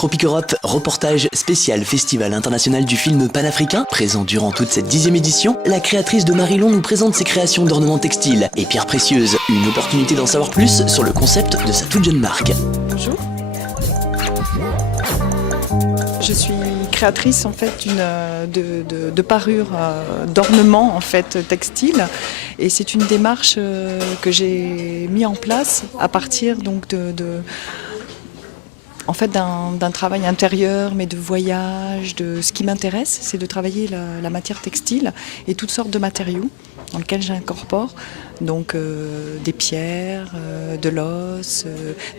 Tropic Europe, reportage spécial Festival international du film panafricain. Présent durant toute cette 10e édition, la créatrice de Marilon nous présente ses créations d'ornements textiles et pierres précieuses. Une opportunité d'en savoir plus sur le concept de sa toute jeune marque. Bonjour. Je suis créatrice en fait de parures, d'ornements en fait textiles, et c'est une démarche que j'ai mis en place à partir donc en fait d'un travail intérieur, mais de voyage. Ce qui m'intéresse, c'est de travailler la matière textile et toutes sortes de matériaux dans lesquels j'incorpore donc des pierres, de l'os,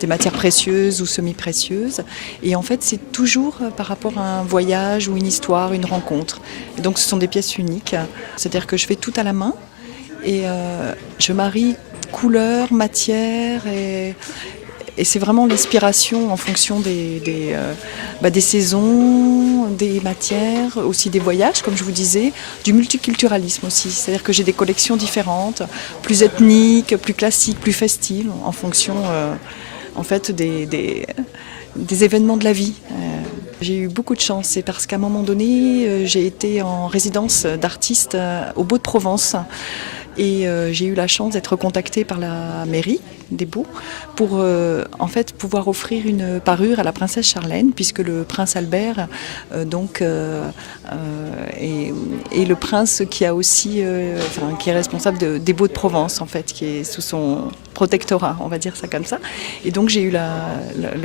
des matières précieuses ou semi-précieuses. Et en fait, c'est toujours par rapport à un voyage ou une histoire, une rencontre. Et donc ce sont des pièces uniques. C'est-à-dire que je fais tout à la main et je marie couleur, matière et c'est vraiment l'inspiration en fonction des saisons, des matières, aussi des voyages, comme je vous disais, du multiculturalisme aussi. C'est-à-dire que j'ai des collections différentes, plus ethniques, plus classiques, plus festives, en fonction en fait des événements de la vie. J'ai eu beaucoup de chance, c'est parce qu'à un moment donné, j'ai été en résidence d'artiste au Beau de Provence. Et j'ai eu la chance d'être contactée par la mairie des Baux pour en fait pouvoir offrir une parure à la princesse Charlène, puisque le prince Albert est le prince qui a aussi qui est responsable des Baux de Provence en fait, qui est sous son protectorat, on va dire ça comme ça. Et donc j'ai eu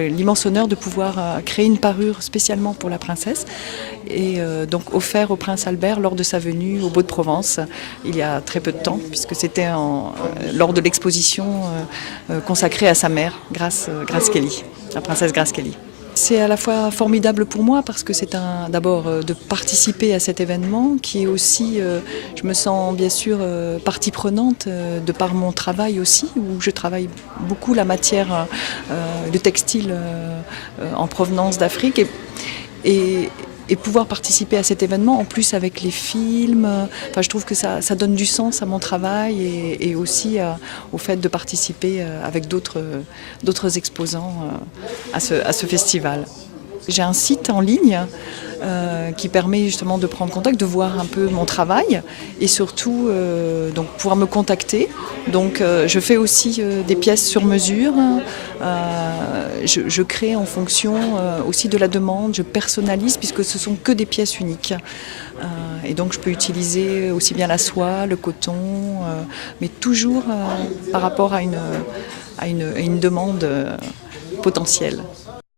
l'immense honneur de pouvoir créer une parure spécialement pour la princesse et donc offert au prince Albert lors de sa venue au Beau de Provence il y a très peu de temps, puisque c'était lors de l'exposition consacrée à sa mère, Grace Kelly, la princesse Grace Kelly. C'est à la fois formidable pour moi parce que c'est d'abord de participer à cet événement qui est aussi, je me sens bien sûr partie prenante de par mon travail aussi, où je travaille beaucoup la matière, le textile en provenance d'Afrique et pouvoir participer à cet événement, en plus avec les films, je trouve que ça donne du sens à mon travail et aussi au fait de participer avec d'autres exposants à ce festival. J'ai un site en ligne qui permet justement de prendre contact, de voir un peu mon travail et surtout donc pouvoir me contacter. Donc je fais aussi des pièces sur mesure. Je crée en fonction aussi de la demande, je personnalise puisque ce sont que des pièces uniques. Et donc je peux utiliser aussi bien la soie, le coton, mais toujours par rapport à une demande potentielle.